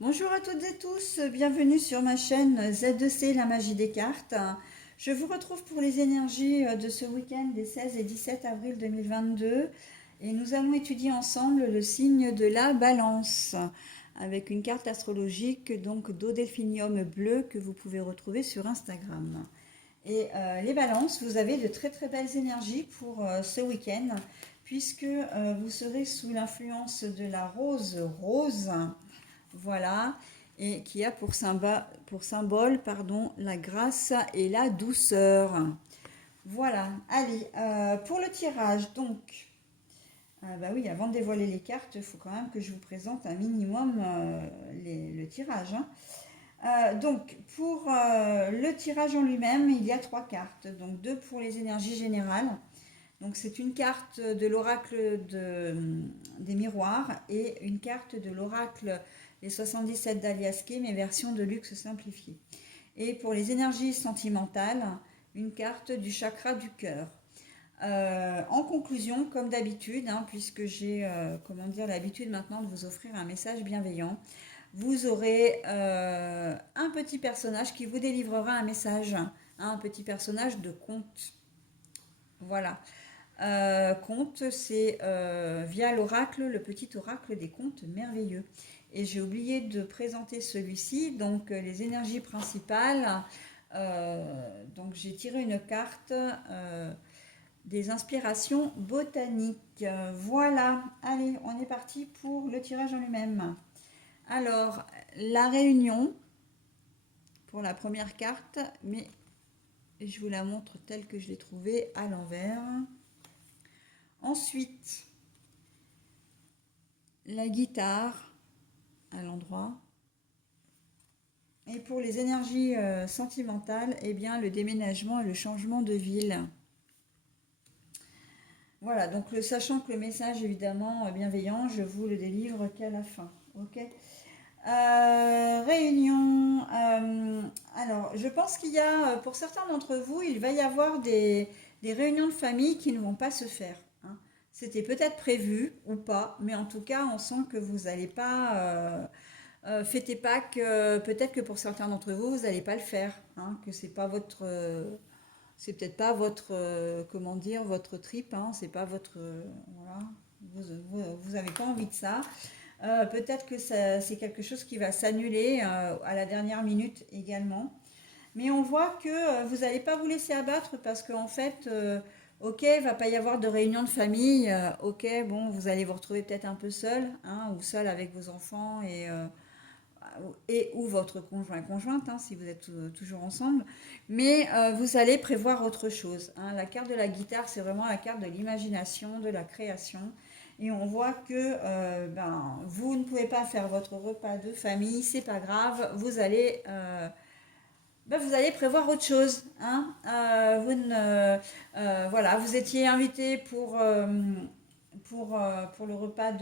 Bonjour à toutes et tous, bienvenue sur ma chaîne Z2C, la magie des cartes. Je vous retrouve pour les énergies de ce week-end des 16 et 17 avril 2022 et nous allons étudier ensemble le signe de la balance avec une carte astrologique donc d'Odelphinium bleu que vous pouvez retrouver sur Instagram. Et les balances, vous avez de très très belles énergies pour ce week-end puisque vous serez sous l'influence de la rose. Voilà, et qui a pour symbole la grâce et la douceur. Voilà, allez, pour le tirage, donc, bah oui, avant de dévoiler les cartes, il faut quand même que je vous présente un minimum le tirage, hein. Donc, pour le tirage en lui-même, il y a trois cartes. Donc, deux pour les énergies générales. Donc, c'est une carte de l'oracle des miroirs et une carte de l'oracle les 77 d'Aliaské, mais version de luxe simplifiée. Et pour les énergies sentimentales, une carte du chakra du cœur. En conclusion, comme d'habitude, hein, puisque j'ai l'habitude maintenant de vous offrir un message bienveillant, vous aurez un petit personnage qui vous délivrera un message, hein, un petit personnage de conte. Voilà. Conte, c'est via l'oracle, le petit oracle des contes merveilleux. Et j'ai oublié de présenter celui-ci, donc les énergies principales. Donc j'ai tiré une carte des inspirations botaniques. Voilà, allez, on est parti pour le tirage en lui-même. Alors, la réunion pour la première carte, mais je vous la montre telle que je l'ai trouvée à l'envers. Ensuite, la guitare à l'endroit. Et pour les énergies sentimentales, eh bien, le déménagement et le changement de ville. Voilà, donc sachant que le message évidemment bienveillant, je vous le délivre qu'à la fin. Ok. Réunion. Alors, je pense qu'il y a, pour certains d'entre vous, il va y avoir des réunions de famille qui ne vont pas se faire, hein. C'était peut-être prévu ou pas, mais en tout cas, on sent que vous n'allez pas fêter Pâques. Peut-être que pour certains d'entre vous, vous n'allez pas le faire, hein, que c'est pas votre, c'est peut-être pas votre, comment dire, votre trip, hein, c'est pas votre, voilà, vous avez pas envie de ça. Peut-être que c'est quelque chose qui va s'annuler à la dernière minute également. Mais on voit que vous n'allez pas vous laisser abattre parce qu'en fait, ok, il ne va pas y avoir de réunion de famille. Ok, bon, vous allez vous retrouver peut-être un peu seul, hein, ou seul avec vos enfants et ou votre conjointe, hein, si vous êtes toujours ensemble. Mais vous allez prévoir autre chose, hein. La carte de la guitare, c'est vraiment la carte de l'imagination, de la création. Et on voit que vous ne pouvez pas faire votre repas de famille, c'est pas grave, vous allez prévoir autre chose, hein. Voilà, vous étiez invité pour le repas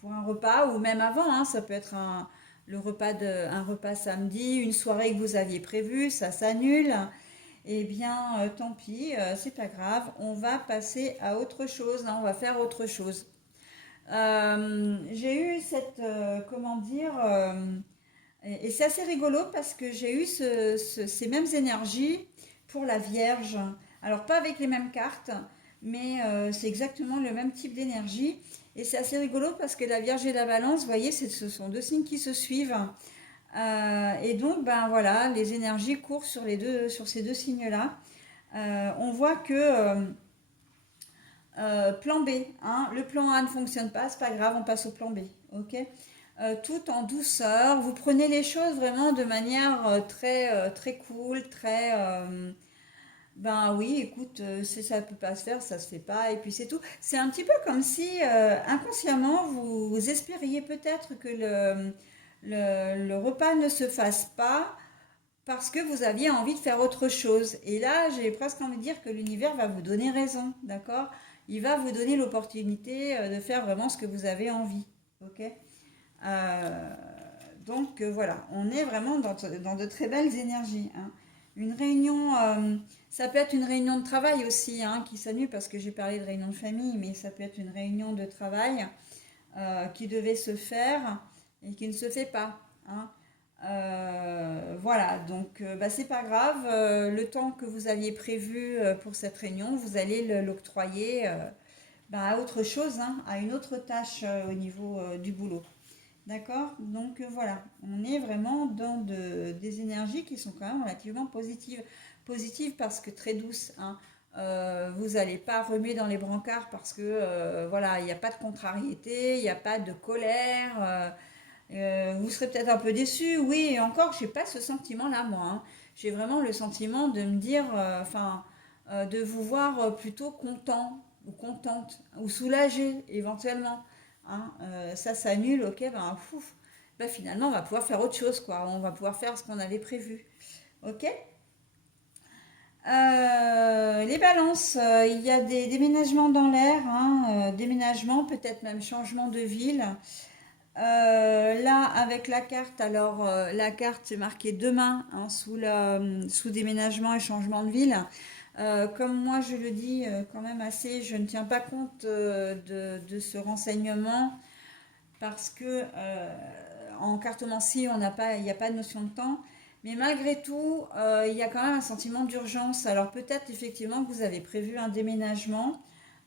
pour un repas ou même avant, hein, ça peut être un repas samedi, une soirée que vous aviez prévue, ça s'annule. Eh bien, tant pis, c'est pas grave, on va passer à autre chose, hein, on va faire autre chose. J'ai eu cette, comment dire, et c'est assez rigolo parce que j'ai eu ces mêmes énergies pour la Vierge. Alors pas avec les mêmes cartes, mais c'est exactement le même type d'énergie. Et c'est assez rigolo parce que la Vierge et la Balance, vous voyez, ce sont deux signes qui se suivent. Et donc, ben voilà, les énergies courent sur ces deux signes-là. On voit que plan B, hein, le plan A ne fonctionne pas, c'est pas grave, on passe au plan B, ok. Tout en douceur, vous prenez les choses vraiment de manière très cool, ben oui, écoute, si ça peut pas se faire, ça se fait pas, et puis c'est tout. C'est un petit peu comme si inconsciemment vous espériez peut-être que le repas ne se fasse pas parce que vous aviez envie de faire autre chose. Et là, j'ai presque envie de dire que l'univers va vous donner raison, d'accord? Il va vous donner l'opportunité de faire vraiment ce que vous avez envie, ok? Euh, voilà, on est vraiment dans de très belles énergies, hein. Une réunion, ça peut être une réunion de travail aussi, hein, qui s'annule parce que j'ai parlé de réunion de famille, mais ça peut être une réunion de travail qui devait se faire. et qui ne se fait pas. Hein. Voilà, donc bah, c'est pas grave. Le temps que vous aviez prévu pour cette réunion, vous allez l'octroyer bah, à autre chose, hein, à une autre tâche au niveau du boulot. D'accord? Donc voilà, on est vraiment dans des énergies qui sont quand même relativement positives. Positives parce que très douces, hein. Vous n'allez pas remuer dans les brancards parce que voilà, il n'y a pas de contrariété, il n'y a pas de colère. Vous serez peut-être un peu déçu, oui, et encore, je n'ai pas ce sentiment-là, moi. Hein. J'ai vraiment le sentiment de me dire, enfin, de vous voir plutôt content ou contente ou soulagé éventuellement. Hein. Ça s'annule, ok, ben, fouf, ben, finalement, on va pouvoir faire autre chose, quoi. On va pouvoir faire ce qu'on avait prévu. Ok? Les balances, il y a des déménagements dans l'air, hein, déménagements, peut-être même changement de ville. Là, avec la carte, alors la carte c'est marqué demain hein, sous déménagement et changement de ville. Comme moi je le dis quand même assez, je ne tiens pas compte de ce renseignement parce que en cartomancie, il n'y a pas de notion de temps. Mais malgré tout, il y a quand même un sentiment d'urgence. Alors peut-être effectivement que vous avez prévu un déménagement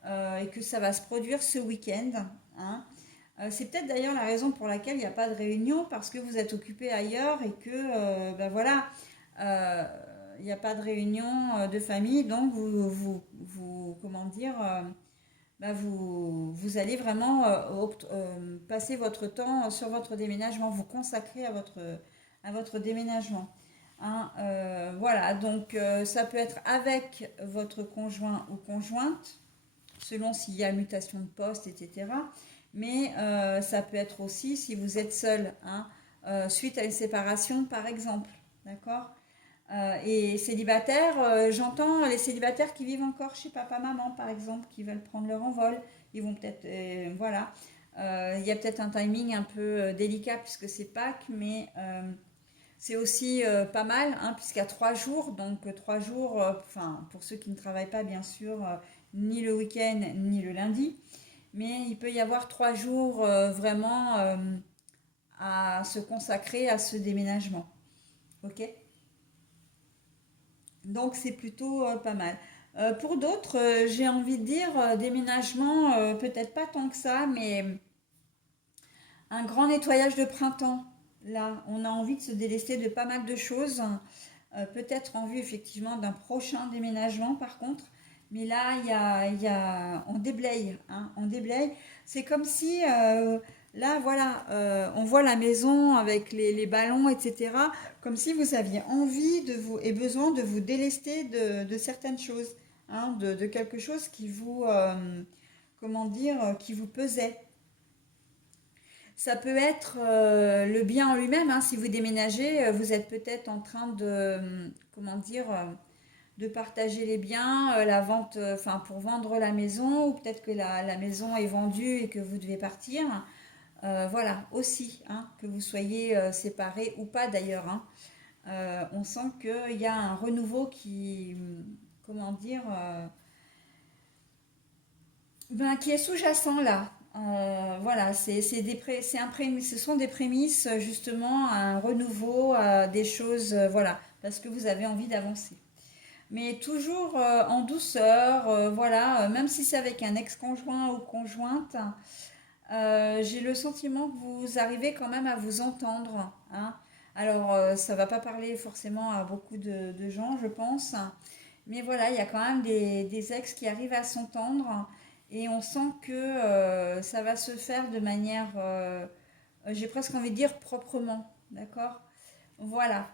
et que ça va se produire ce week-end. Hein. C'est peut-être d'ailleurs la raison pour laquelle il n'y a pas de réunion, parce que vous êtes occupé ailleurs et que, ben voilà, euh, il n'y a pas de réunion de famille, donc comment dire, ben vous allez vraiment passer votre temps sur votre déménagement, vous consacrer à votre déménagement. Hein, voilà, donc ça peut être avec votre conjoint ou conjointe, selon s'il y a mutation de poste, etc. Mais ça peut être aussi si vous êtes seul, hein, suite à une séparation par exemple. D'accord. Et célibataire, j'entends les célibataires qui vivent encore chez papa-maman par exemple, qui veulent prendre leur envol. Ils vont peut-être. Voilà. Il y a peut-être un timing un peu délicat puisque c'est Pâques, mais c'est aussi pas mal, hein, puisqu'il y a 3 jours. Donc 3 jours, enfin, pour ceux qui ne travaillent pas, bien sûr, ni le week-end, ni le lundi. Mais il peut y avoir 3 jours vraiment à se consacrer à ce déménagement. Ok. Donc c'est plutôt pas mal. Pour d'autres, j'ai envie de dire déménagement, peut-être pas tant que ça, mais un grand nettoyage de printemps. Là, on a envie de se délester de pas mal de choses. Peut-être en vue effectivement d'un prochain déménagement par contre. Mais là, on déblaye. Hein, on déblaye. C'est comme si, là, voilà, on voit la maison avec les ballons, etc. Comme si vous aviez envie et besoin de vous délester de certaines choses. Hein, de quelque chose qui vous, comment dire, qui vous pesait. Ça peut être le bien en lui-même. Hein. Si vous déménagez, vous êtes peut-être en train de, comment dire, de partager les biens, la vente, enfin pour vendre la maison, ou peut-être que la maison est vendue et que vous devez partir. Voilà, aussi, hein, que vous soyez séparés ou pas d'ailleurs. Hein. On sent qu'il y a un renouveau qui, comment dire, ben, qui est sous-jacent là. Voilà, ce sont des prémices justement à un renouveau, à des choses, voilà, parce que vous avez envie d'avancer. Mais toujours en douceur, voilà, même si c'est avec un ex-conjoint ou conjointe, j'ai le sentiment que vous arrivez quand même à vous entendre. Hein. Alors, ça va pas parler forcément à beaucoup de gens, je pense, mais voilà, il y a quand même des ex qui arrivent à s'entendre et on sent que ça va se faire de manière, j'ai presque envie de dire proprement, d'accord? Voilà.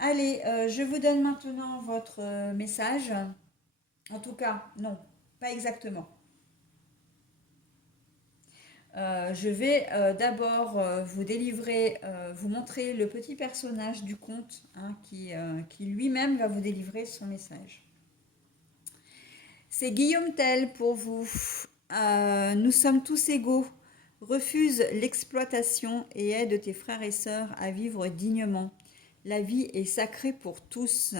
Allez, je vous donne maintenant votre message. En tout cas, non, pas exactement. Je vais d'abord vous délivrer, vous montrer le petit personnage du conte hein, qui lui-même va vous délivrer son message. C'est Guillaume Tell pour vous. Nous sommes tous égaux. Refuse l'exploitation et aide tes frères et sœurs à vivre dignement. La vie est sacrée pour tous.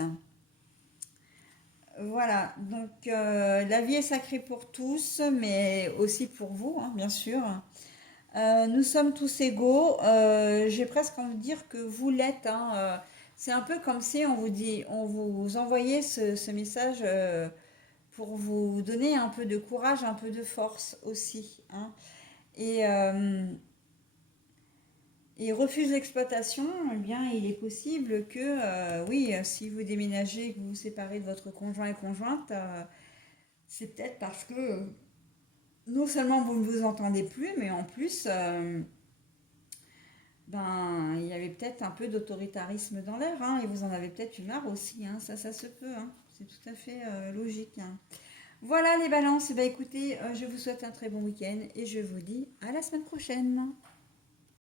Voilà, donc la vie est sacrée pour tous, mais aussi pour vous, hein, bien sûr. Nous sommes tous égaux. J'ai presque envie de dire que vous l'êtes, hein. C'est un peu comme si on vous dit, on vous envoyait ce message pour vous donner un peu de courage, un peu de force aussi, hein. Et, euh, et refuse l'exploitation, eh bien, il est possible que, oui, si vous déménagez, que vous vous séparez de votre conjoint et conjointe, c'est peut-être parce que non seulement vous ne vous entendez plus, mais en plus, ben, il y avait peut-être un peu d'autoritarisme dans l'air, hein, et vous en avez peut-être eu marre aussi, hein, ça se peut, hein, c'est tout à fait logique, hein. Voilà les balances, eh ben, écoutez, je vous souhaite un très bon week-end et je vous dis à la semaine prochaine.